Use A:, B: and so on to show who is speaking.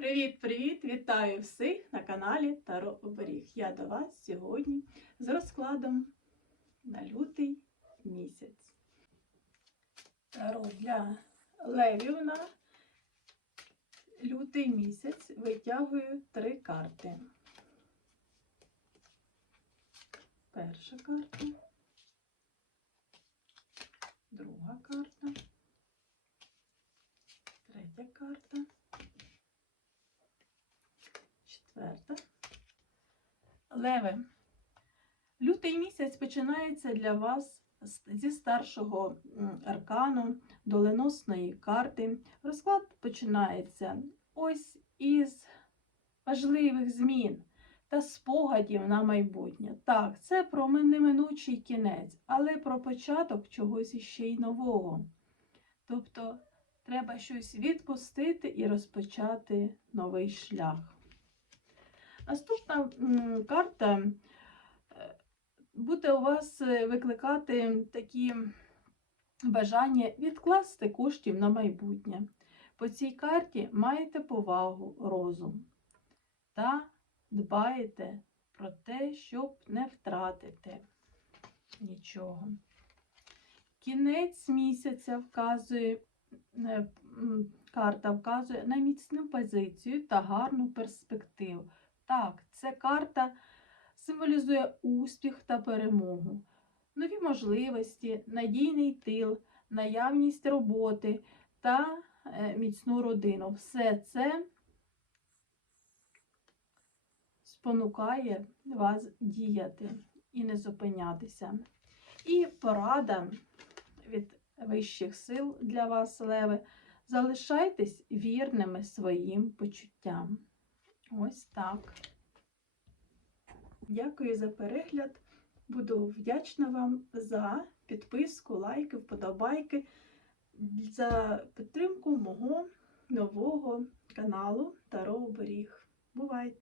A: Привіт-привіт! Вітаю всіх на каналі Таро Оберіг. Я до вас сьогодні з розкладом на лютий місяць. Таро для левів на лютий місяць витягую три карти. Перша карта, друга карта, Леве. Лютий місяць починається для вас зі старшого аркану, доленосної карти. Розклад починається ось із важливих змін та спогадів на майбутнє. Так, це про неминучий кінець, але про початок чогось іще й нового. Тобто треба щось відпустити і розпочати новий шлях. Наступна карта е, буде у вас е, викликати такі бажання відкласти коштів на майбутнє. По цій карті маєте повагу, розум та дбаєте про те, щоб не втратити нічого. Кінець місяця вказує, е, карта вказує на міцну позицію та гарну перспективу. Так, ця карта символізує успіх та перемогу, нові можливості, надійний тил, наявність роботи та е, міцну родину. Все це спонукає вас діяти і не зупинятися. І порада від вищих сил для вас, леви, залишайтесь вірними своїм почуттям. Ось так. Дякую за перегляд. Буду вдячна вам за підписку, лайки, вподобайки, за підтримку мого нового каналу Таро Оберіг. Бувайте!